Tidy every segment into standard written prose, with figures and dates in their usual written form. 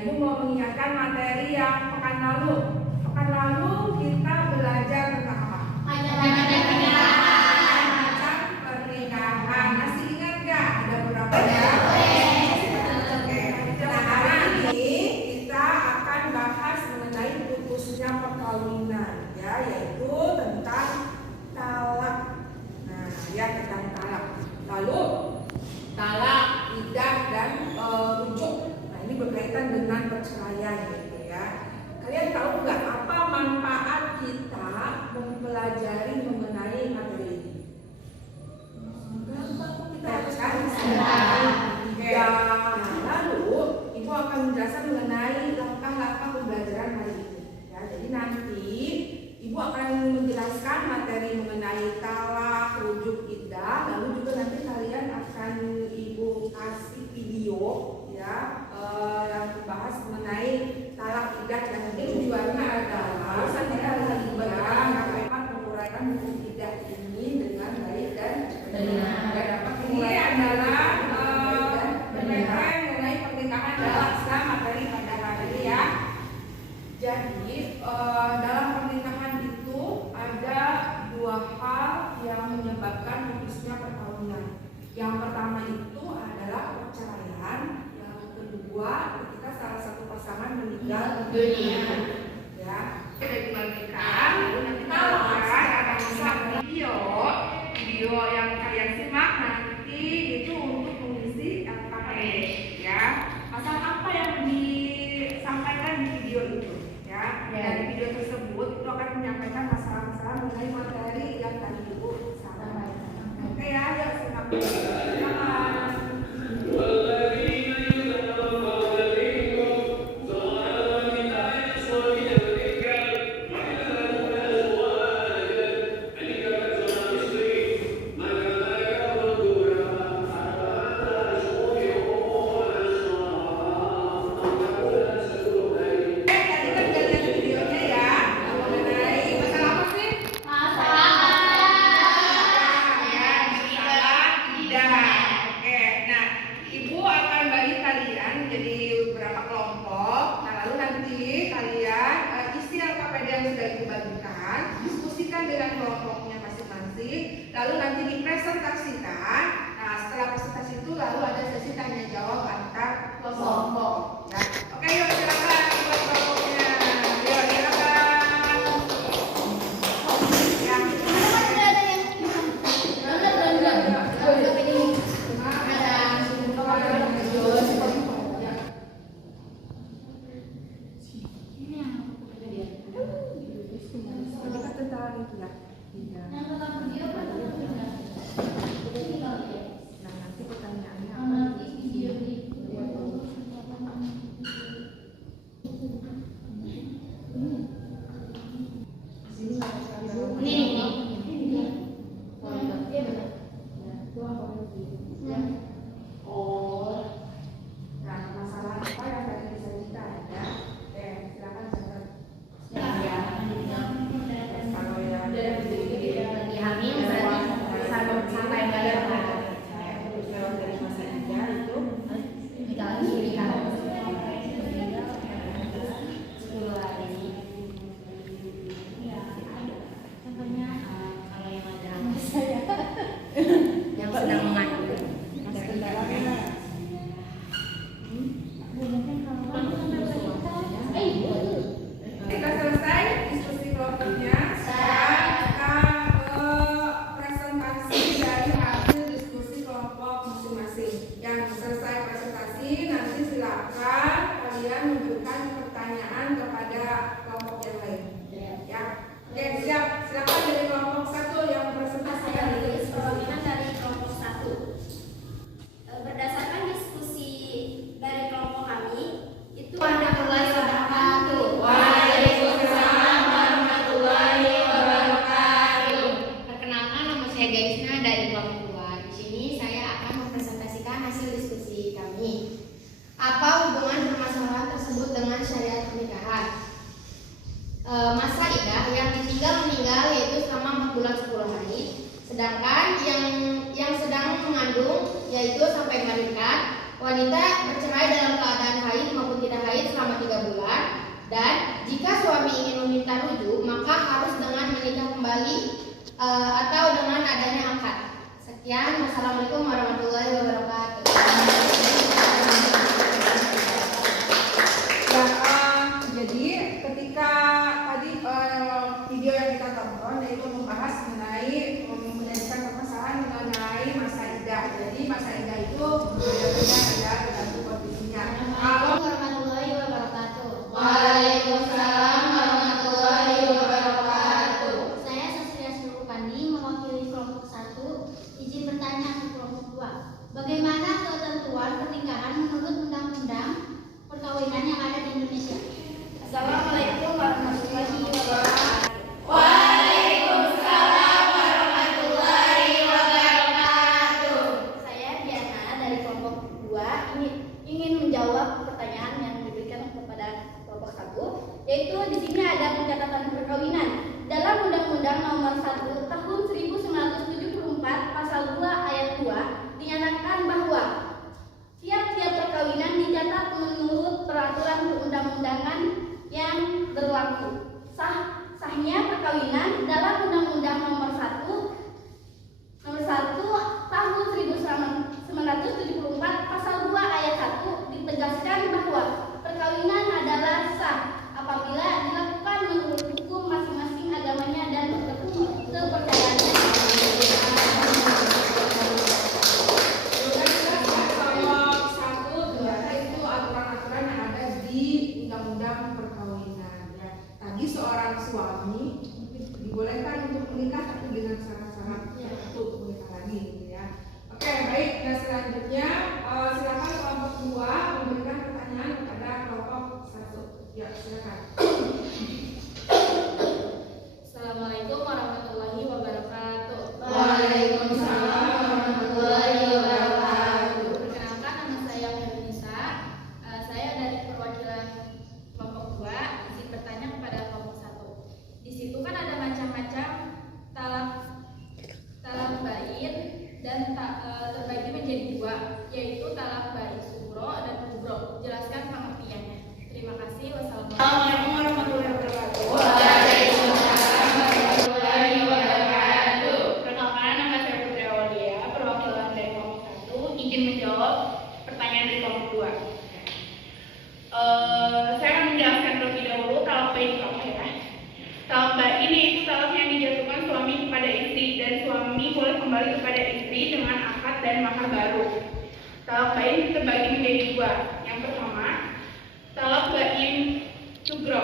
Ibu mau mengingatkan materi yang pekan lalu. Pekan lalu kita belajar tentang apa? Macam pernikahan. Masih ingat nggak? Ada berapa ya? Oke. Nah, hari ini kita akan bahas mengenai putusnya perkawinan, ya, yaitu tentang talak. Nah, ya, tentang talak. Lalu talak, iddah, dan rujuk. Nah, ini berkaitan dengan perceraian, gitu ya. Kalian tahu nggak apa manfaat kita mempelajari mengenai materi ini? Gampang kok kita harus lalu Ibu akan menjelaskan mengenai langkah-langkah pembelajaran hari ini. Ya, jadi nanti Ibu akan menjelaskan materi mengenai talak, rujuk, iddah, lalu juga nanti kalian akan Ibu kasih video, ya, yang membahas mengenai talak, iddah, dan tujuannya adalah nanti kalian dapat menguraikan hukum iddah ini dengan baik dan benar. Ini adalah berkaitan mengenai pernikahan dalam Islam materi pada hari ini, ya. Jadi dalam pernikahan itu ada dua hal yang menyebabkan putusnya perkawinan. Yang pertama itu adalah perceraian, yang kedua ketika salah satu pasangan meninggal dunia. Ya, dari pernikahan, lalu nanti kalau akan bisa video yang kalian simak nanti itu untuk mengisi LKPD, ya. Pasal apa yang disampaikan di video itu, ya. Dari video tersebut itu akan menyampaikan masalah-masalah mengenai materi yang tadi Ibu sampaikan. Oke, ya, yuk simak dulu. Lalu nanti dipresentasikan. Nah, setelah presentasi itu lalu ada sesi tanya jawab antar kelompok. Ya. Oke, yuk silakan buat kelompoknya. Yuk silakan. Ya. Masa iddah yang ditinggal meninggal yaitu selama 4 bulan 10 hari, sedangkan yang sedang mengandung yaitu sampai melahirkan. Wanita bercerai dalam keadaan haid maupun tidak haid maka harus dengan menikah kembali atau dengan adanya akad. Sekian, wassalamualaikum warahmatullahi wabarakatuh. Jadi ketika tadi video yang kita tonton yaitu membahas mengenai menyajikan permasalahan mengenai masa idah. Jadi masa idah itu berbeda-beda ya tergantung kondisinya. Kalau Warahmatullahi wabarakatuh. Waalaikumsalam warahmatullahi wabarakatuh. Saya Sasria Surupandi mewakili kelompok 1. Izin bertanya ke kelompok 2. Bagaimana ketentuan pernikahan menurut undang-undang perkawinan yang ada di Indonesia? Assalamualaikum warahmatullahi wabarakatuh. Waalaikumsalam warahmatullahi wabarakatuh. Saya Diana dari kelompok 2 ingin menjawab pertanyaan yang diberikan kepada kelompok 1, yaitu di sini ada pencatatan perkawinan. Dalam Undang-Undang Nomor 1 Tahun 1974 Pasal 2 Ayat 2 dinyatakan bahwa tiap-tiap perkawinan dicatat menurut peraturan perundang-undangan yang berlaku. Sahnya perkawinan dalam Undang-Undang Nomor 1 Tahun 1974 Pasal 2 Ayat 1 ditegaskan bahwa perkawinan adalah sah apabila dilakukan menurut hukum masing-masing agamanya dan kepercayaannya. kalau satu ternyata itu aturan-aturan yang ada di undang-undang perkawinan ya. Tadi seorang suami dibolehkan untuk menikah tapi dengan syarat-syarat untuk menikah lagi gitu ya. Oke, baik. Dan selanjutnya silakan kelompok 2 memberikan pertanyaan kepada kelompok 1. Ya, silakan. Assalamualaikum warahmatullahi wabarakatuh. Waalaikumsalam warahmatullahi wabarakatuh. Perkenalkan, nama saya Fernisa. Saya dari perwakilan kelompok 2. Izin bertanya kepada kelompok 1. Di situ kan ada macam-macam talak bain dan terbagi menjadi 2, yaitu talak bain sugro dan kubro. Jelaskan pengertiannya. Terima kasih. Wassalamualaikum. Assalamualaikum warahmatullahi wabarakatuh. Waalaikumsalam warahmatullahi wabarakatuh. Perkenalkan, nama saya Putri Awalia, perwakilan dari kelompok 1. Izin menjawab pertanyaan dari kelompok 2. Saya akan menjelaskan terlebih dahulu talak bain itu apa ya. Talak bain itu talak yang dijatuhkan suami kepada istri dan suami boleh kembali kepada istri dengan akad dan mahar baru. Talak bain terbagi menjadi 2. Yang pertama, talak bain sugro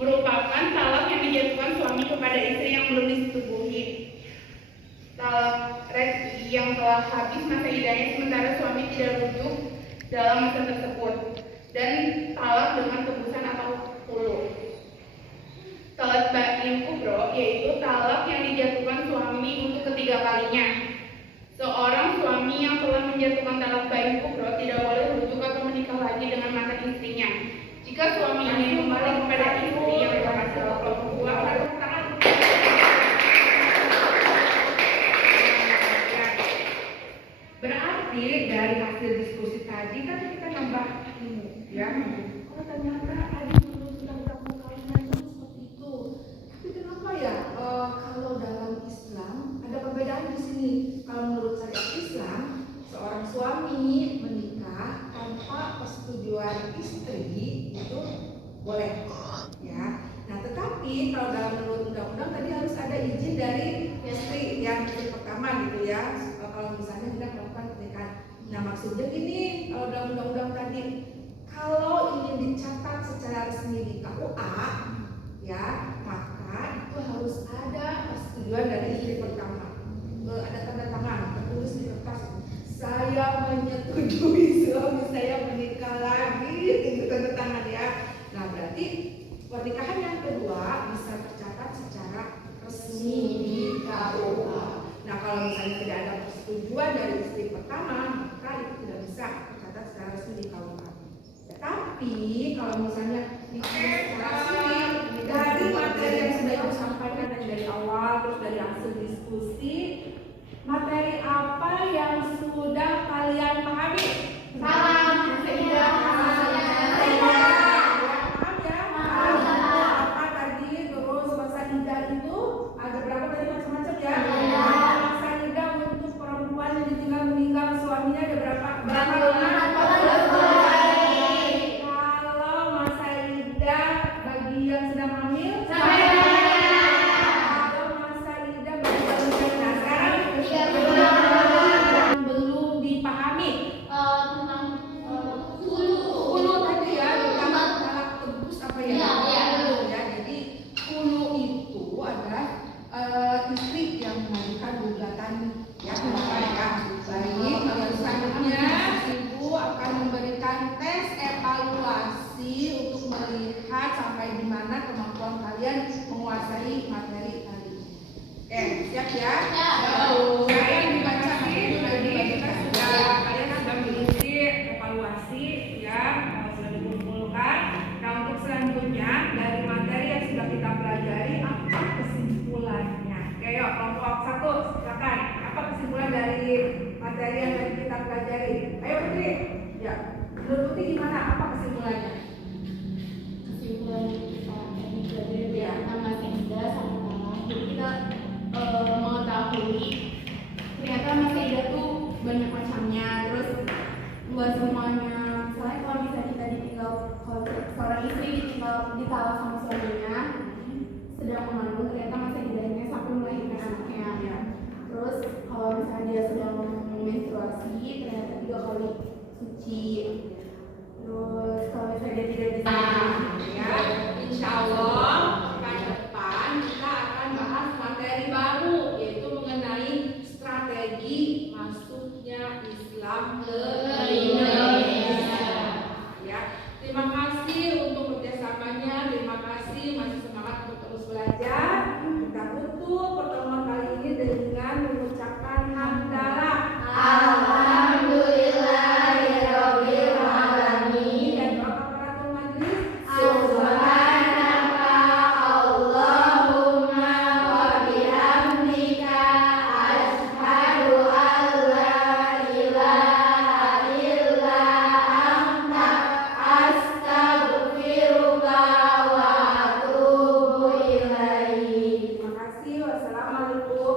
merupakan talak yang dijatuhkan suami kepada istri yang belum disetubuhi. Talak rej'i yang telah habis masa iddahnya sementara suami tidak rujuk dalam masa tersebut, dan talak dengan tebusan atau hulu. Talak bain kubro yaitu talak yang dijatuhkan suami untuk ketiga kalinya. Seorang suami yang telah menjatuhkan talak bain kubro tidak boleh rujuk atau menikah lagi dengan mantan istrinya. Jika suami ini kembali kepada istri yang berhasil kelompok 2 pada tangan. Berarti dari hasil diskusi tadi kan kita nambah ilmu ya. Oh ternyata ada menurut undang-undang perkawinan itu seperti itu. Tapi kenapa ya kalau dalam Islam ada perbedaan di sini. Kalau menurut syariat Islam seorang suami menikah tanpa persetujuan istri itu boleh ya. Nah tetapi kalau dalam menurut undang-undang tadi harus ada izin dari istri yang istri pertama gitu ya. Kalau misalnya kita melakukan pernikahan. Nah maksudnya gini, kalau dalam undang-undang tadi kalau ini dicatat secara resmi di KUA ya, maka itu harus ada persetujuan dari istri pertama. Ada tanda tangan tertulis di kertas, saya menyetujui suami saya menikah lagi, itu tanda tangan ya. Nah berarti pernikahan yang kedua bisa tercatat secara resmi di KUA. Nah kalau misalnya tidak ada persetujuan dari istri pertama, maka itu tidak bisa tercatat secara resmi di KUA. Tapi kalau misalnya secara resmi dari materi yang sudah ibu sampaikan dari awal terus dari hasil diskusi, materi apa yang sudah kalian pahami? Salam. Sudah paham ya? Paham ya? Apa tadi terus masa kalian menguasai materi kali ini. Oke, siap ya? Ya. Saya dibaca itu tadi kita kalian sudah mengisi evaluasi ya, sudah dikumpulkan. Nah untuk selanjutnya dari materi yang sudah kita pelajari apa kesimpulannya? Oke, yuk kelompok 1 silakan. Apa kesimpulan dari materi yang tadi kita pelajari? Ayo Putri. Ya, menurut Putri gimana? Apa kesimpulannya? Kesimpulan kita tadi pelajari ya tentang masa ida sama kalah. Jadi kita mengetahui ternyata masa ida tuh banyak macamnya. Terus nggak semuanya. Misalnya kalau misalnya kita ditinggal, kalau seorang istri ditinggal ditalak sama suaminya sedang mengandung, ternyata masa idahnya sampai melahirkan anaknya. Ya. Terus kalau misalnya dia sedang menstruasi, ternyata 3 kali suci. Terus kalau misalnya dia tidak bisa, Ya, insya Allah pekan depan kita akan bahas materi baru yaitu mengenai strategi masuknya Islam ke Indonesia. Ya, terima kasih untuk kerjasamanya, terima kasih masih semangat untuk terus belajar. Kita tutup pertemuan kali ini dengan mengucapkan hamdalah. Alhamdulillahirabbil alamin. Dan doa kafaratul majlis. Subhanaka Allahumma wa bihamdika asyhadu an la ilaha illa anta astaghfiruka wa atubu ilaik. Terima kasih. Wassalamualaikum